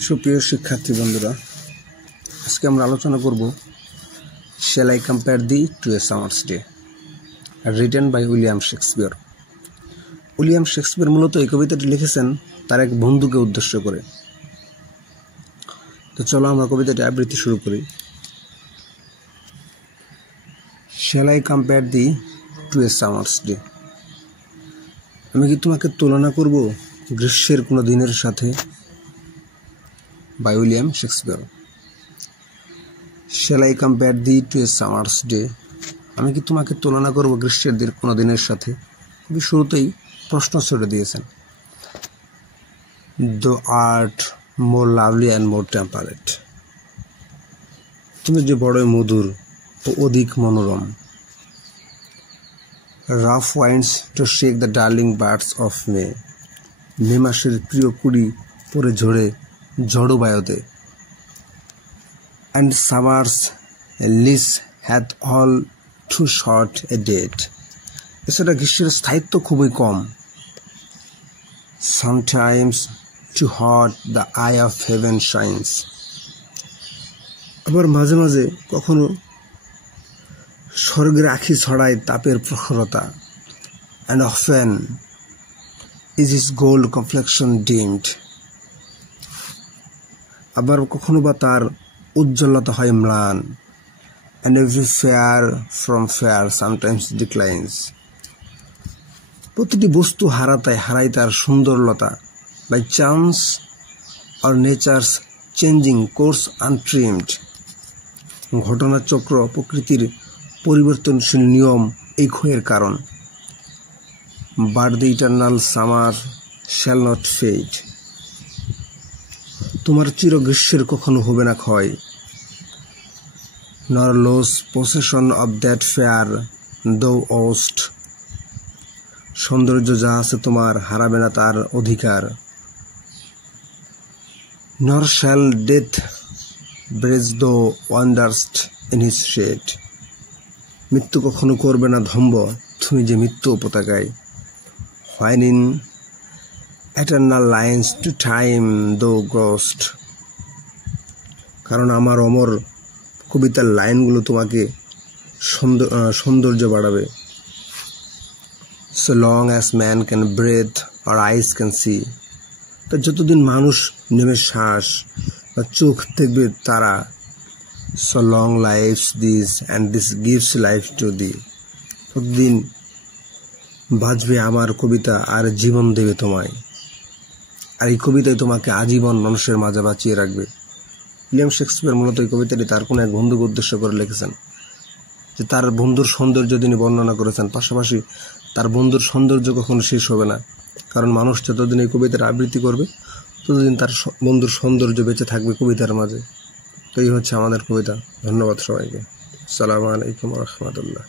সুপ্রিয় শিক্ষার্থী বন্ধুরা, আজকে আমরা আলোচনা করব shall I compare thee to a summer's day, written by William Shakespeare. William Shakespeare মূলত এই কবিতাটি লিখেছেন তার এক বন্ধুকে উদ্দেশ্য করে। তো চলো আমরা কবিতাটি আবৃত্তি শুরু করি। Shall I compare thee to a summer's day, আমি কি তোমাকে তুলনা করব গ্রীষ্মের কোনো দিনের সাথে, by William Shakespeare. Shall I compare thee to a summer's day, আমি কি তোমাকে তুলনা করব গ্রীষ্মের কোনো দিনের সাথে। খুবই শুরুতেই প্রশ্ন ছড়ে দিয়েছেন। Thou art more lovely and more temperate, তুমি যে বড়ই মধুর ও অধিক মনোরম। Rough winds to shake the darling birds of May, মে মাসের প্রিয় কুড়ি পরে ঝরে ঝড়ো বায়ুতে। And summer's lease hath all too short a date, এছাড়া গ্রীষ্মের স্থায়িত্ব খুবই কম। Sometimes too hot the eye of heaven shines, আবার মাঝে মাঝে কখনো স্বর্গের আখি ছড়ায় তাপের প্রখরতা। And often is his gold complexion dimmed, আবার কখনো বা তার উজ্জ্বলতা হয় ম্লান। And every fair from fair sometimes declines, প্রতিটি বস্তু হারায় তার সুন্দরলতা। By chance or nature's changing course untrimmed, ঘটনাচক্র প্রকৃতির পরিবর্তনশীল নিয়ম এই ক্ষয়ের কারণ। But the eternal summer shall not fade, তোমার চির গ্রীষ্মের কখনো হবে না ক্ষয়। Nor lose possession of that fair thou ow'st, সৌন্দর্য যা আছে তোমার হারাবে না তার অধিকার। নর শ্যাল ডেথ ব্রেজ দো ওয়ান্ডারস্ট ইন হিজ শেড, মৃত্যু কখনো করবে না ধম্ব তুমি যে মৃত্যু পতাকায়। When in eternal lines to time thou grost, কারণ আমার অমর কবিতার লাইনগুলো তোমাকে সৌন্দর্য বাড়াবে। so long as man can breathe or eyes can see, তা যতদিন মানুষ নেমে শ্বাস বা চোখ দেখবে তারা। so long lives these and this gives life to thee, ততদিন বাঁচবে আমার কবিতা আর জীবন দেবে তোমায়। আর এই কবিতায় তোমাকে আজীবন মানুষের মাঝে বাঁচিয়ে রাখবে। উইলিয়াম শেক্সপিয়র মূলত এই কবিতাটি তার কোনো এক বন্ধুকে উদ্দেশ্য করে লিখেছেন, যে তার বন্ধুর সৌন্দর্য তিনি বর্ণনা করেছেন। পাশাপাশি তার বন্ধুর সৌন্দর্য কখনো শেষ হবে না, কারণ মানুষ যতদিন এই কবিতার আবৃত্তি করবে ততদিন তার বন্ধুর সৌন্দর্য বেঁচে থাকবে কবিতার মাঝে। তো এই হচ্ছে আমাদের কবিতা। ধন্যবাদ সবাইকে। আসসালামু আলাইকুম ওয়া রাহমাতুল্লাহ।